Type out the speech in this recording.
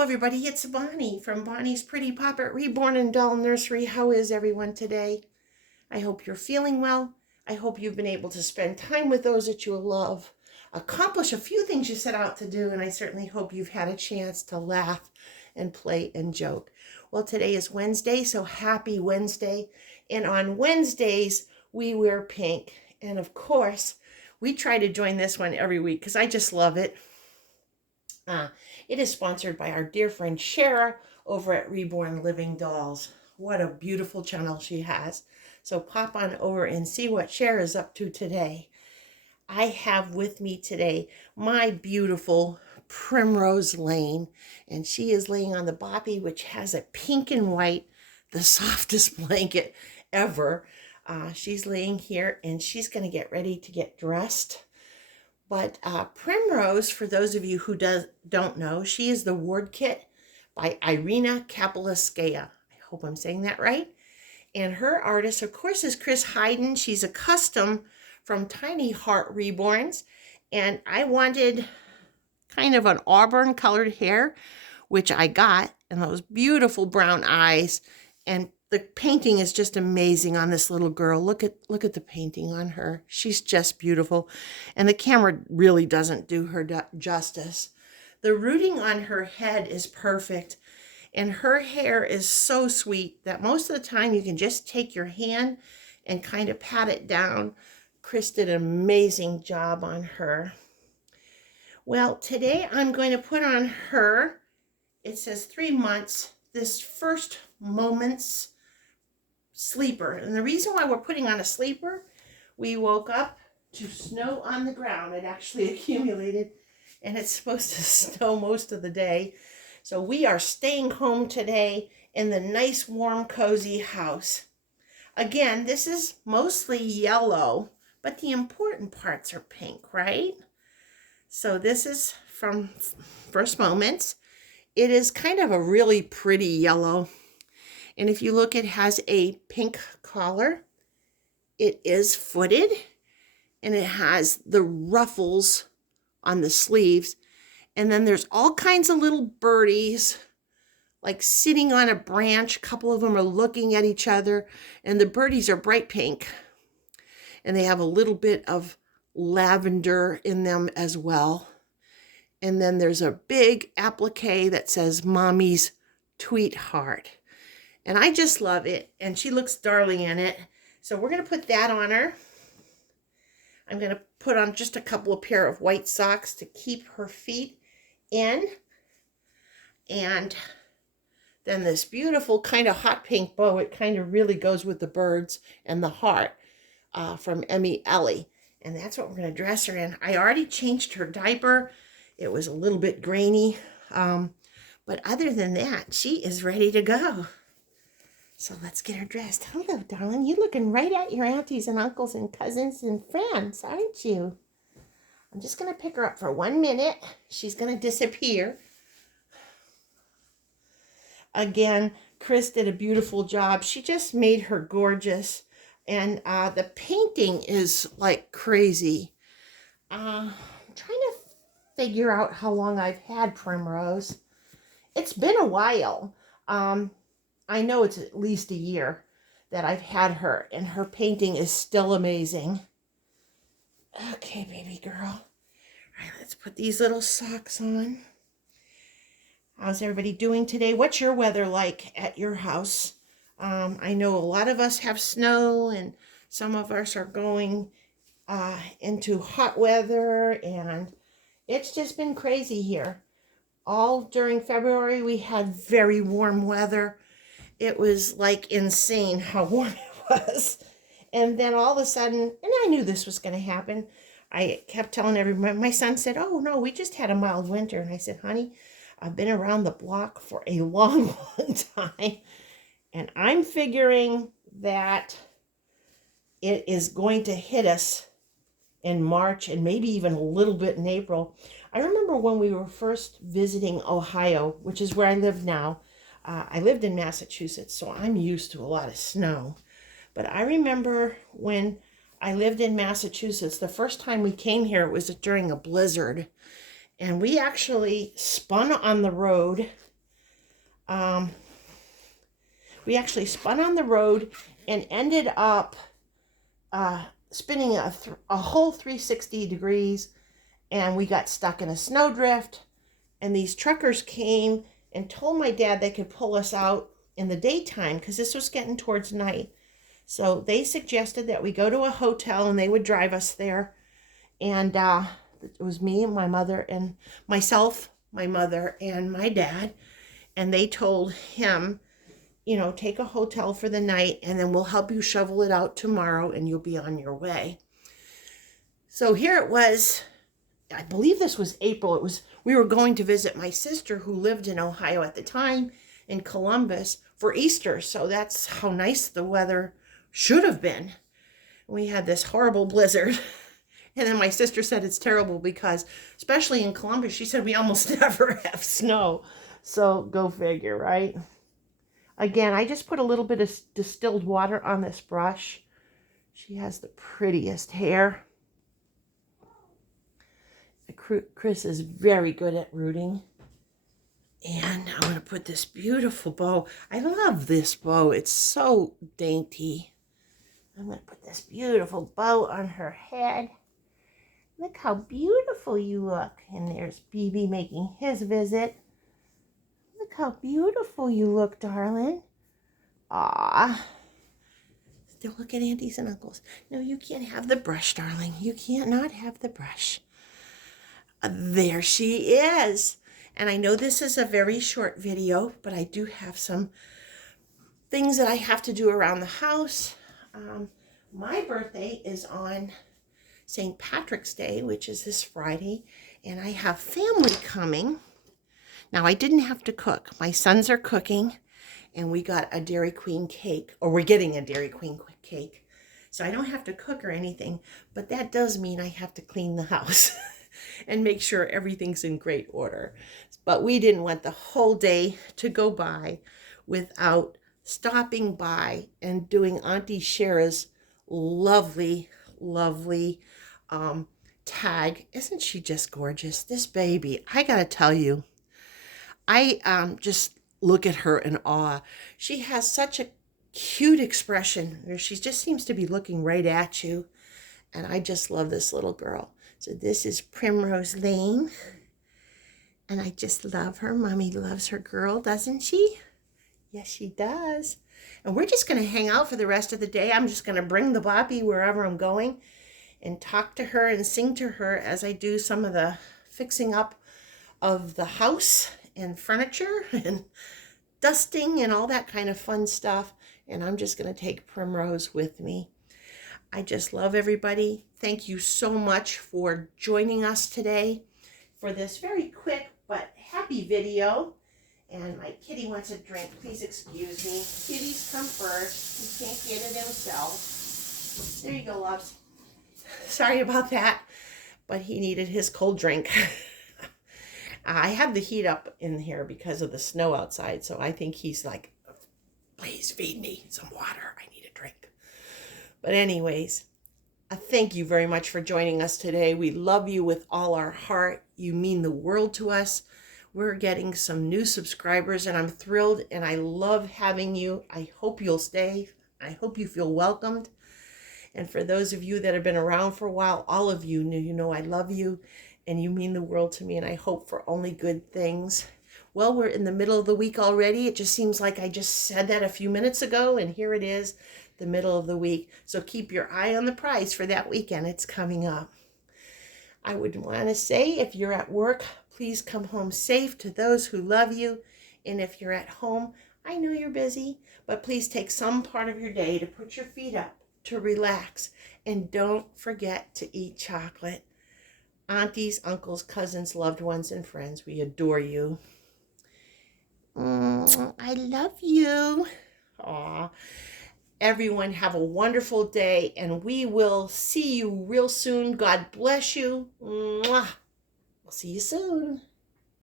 Hello everybody, it's Bonnie from Bonnie's Pretty Puppet Reborn and Doll Nursery. How is everyone today? I hope you're feeling well. I hope you've been able to spend time with those that you love, accomplish a few things you set out to do, and I certainly hope you've had a chance to laugh and play and joke. Well, today is Wednesday, so happy Wednesday. And on Wednesdays, we wear pink. And of course, we try to join this one every week because I just love it. It is sponsored by our dear friend Shara over at Reborn Living Dolls. What a beautiful channel she has. So pop on over and see what Shara is up to today. I have with me today my beautiful Primrose Lane, and she is laying on the boppy, which has a pink and white, the softest blanket ever. She's laying here and she's going to get ready to get dressed. But Primrose, for those of you who don't know, she is the ward kit by Irina Kapelaskaya. I hope I'm saying that right. And her artist, of course, is Chris Hayden. She's a custom from Tiny Heart Reborns. And I wanted kind of an auburn colored hair, which I got, and those beautiful brown eyes. And the painting is just amazing on this little girl. Look at the painting on her. She's just beautiful. And the camera really doesn't do her justice. The rooting on her head is perfect. And her hair is so sweet that most of the time you can just take your hand and kind of pat it down. Chris did an amazing job on her. Well, today I'm going to put on her, it says 3 months, this First Moments sleeper. And the reason why we're putting on a sleeper, we woke up to snow on the ground. It actually accumulated, and it's supposed to snow most of the day. So we are staying home today in the nice, warm, cozy house. Again, this is mostly yellow, but the important parts are pink, right? So this is from First Moments. It is kind of a really pretty yellow. And if you look, it has a pink collar. It is footed, and it has the ruffles on the sleeves. And then there's all kinds of little birdies, like sitting on a branch. A couple of them are looking at each other, and the birdies are bright pink. And they have a little bit of lavender in them as well. And then there's a big applique that says Mommy's Tweetheart. And I just love it. And she looks darling in it. So we're going to put that on her. I'm going to put on just a couple of pair of white socks to keep her feet in. And then this beautiful kind of hot pink bow. It kind of really goes with the birds and the heart from Emmy Ellie. And that's what we're going to dress her in. I already changed her diaper. It was a little bit grainy. But other than that, she is ready to go. So let's get her dressed. Hello, darling. You're looking right at your aunties and uncles and cousins and friends, aren't you? I'm just going to pick her up for 1 minute. She's going to disappear. Again, Chris did a beautiful job. She just made her gorgeous. And the painting is like crazy. I'm trying to figure out how long I've had Primrose. It's been a while. I know it's at least a year that I've had her, and her painting is still amazing. Okay, baby girl. All right, let's put these little socks on. How's everybody doing today? What's your weather like at your house? I know a lot of us have snow, and some of us are going into hot weather, and it's just been crazy here. All during February, we had very warm weather. It was like insane how warm it was. And then all of a sudden, and I knew this was going to happen, I kept telling everyone, my son said, oh no, we just had a mild winter. And I said, honey, I've been around the block for a long, long time. And I'm figuring that it is going to hit us in March and maybe even a little bit in April. I remember when we were first visiting Ohio, which is where I live now. I lived in Massachusetts, so I'm used to a lot of snow. But I remember when I lived in Massachusetts, the first time we came here, it was during a blizzard. And we actually spun on the road We actually spun on the road and ended up spinning a whole 360 degrees, and we got stuck in a snowdrift. And these truckers came and told my dad they could pull us out in the daytime because this was getting towards night. So they suggested that we go to a hotel and they would drive us there. And it was me and my mother and myself, my mother and my dad. And they told him, you know, take a hotel for the night and then we'll help you shovel it out tomorrow and you'll be on your way. So here it was. I believe this was April. We were going to visit my sister who lived in Ohio at the time, in Columbus, for Easter. So that's how nice the weather should have been. We had this horrible blizzard. And then my sister said it's terrible because, especially in Columbus, she said we almost never have snow. So go figure, right? Again, I just put a little bit of distilled water on this brush. She has the prettiest hair. Chris is very good at rooting. And I'm going to put this beautiful bow. I love this bow. It's so dainty. I'm going to put this beautiful bow on her head. Look how beautiful you look. And there's BB making his visit. Look how beautiful you look, darling. Ah. Still look at aunties and uncles. No, you can't have the brush, darling. You can't not have the brush. There she is. And I know this is a very short video, but I do have some things that I have to do around the house. My birthday is on St. Patrick's Day, which is this Friday, and I have family coming. Now, I didn't have to cook. My sons are cooking, and we got a Dairy Queen cake, or we're getting a Dairy Queen cake. So I don't have to cook or anything, but that does mean I have to clean the house. And make sure everything's in great order. But we didn't want the whole day to go by without stopping by and doing Auntie Shara's lovely, lovely tag. Isn't she just gorgeous? This baby, I gotta tell you, I just look at her in awe. She has such a cute expression where she just seems to be looking right at you. And I just love this little girl. So this is Primrose Lane. And I just love her. Mommy loves her girl, doesn't she? Yes, she does. And we're just going to hang out for the rest of the day. I'm just going to bring the Boppy wherever I'm going and talk to her and sing to her as I do some of the fixing up of the house and furniture and dusting and all that kind of fun stuff. And I'm just going to take Primrose with me. I just love everybody. Thank you so much for joining us today for this very quick but happy video. And my kitty wants a drink. Please excuse me. Kitties come first. He can't get it himself. There you go, loves. Sorry about that, but he needed his cold drink. I have the heat up in here because of the snow outside, so I think he's like, please feed me some water. I need a drink. But anyways, thank you very much for joining us today. We love you with all our heart. You mean the world to us. We're getting some new subscribers, and I'm thrilled, and I love having you. I hope you'll stay. I hope you feel welcomed. And for those of you that have been around for a while, all of you know I love you, and you mean the world to me, and I hope for only good things. Well, we're in the middle of the week already. It just seems like I just said that a few minutes ago, and here it is, the middle of the week. So keep your eye on the prize for that weekend. It's coming up. I would want to say, if you're at work, please come home safe to those who love you. And if you're at home, I know you're busy, but please take some part of your day to put your feet up, to relax, and don't forget to eat chocolate. Aunties, uncles, cousins, loved ones, and friends, we adore you. I love you. Aw. Everyone have a wonderful day, and we will see you real soon. God bless you. Mwah. We'll see you soon.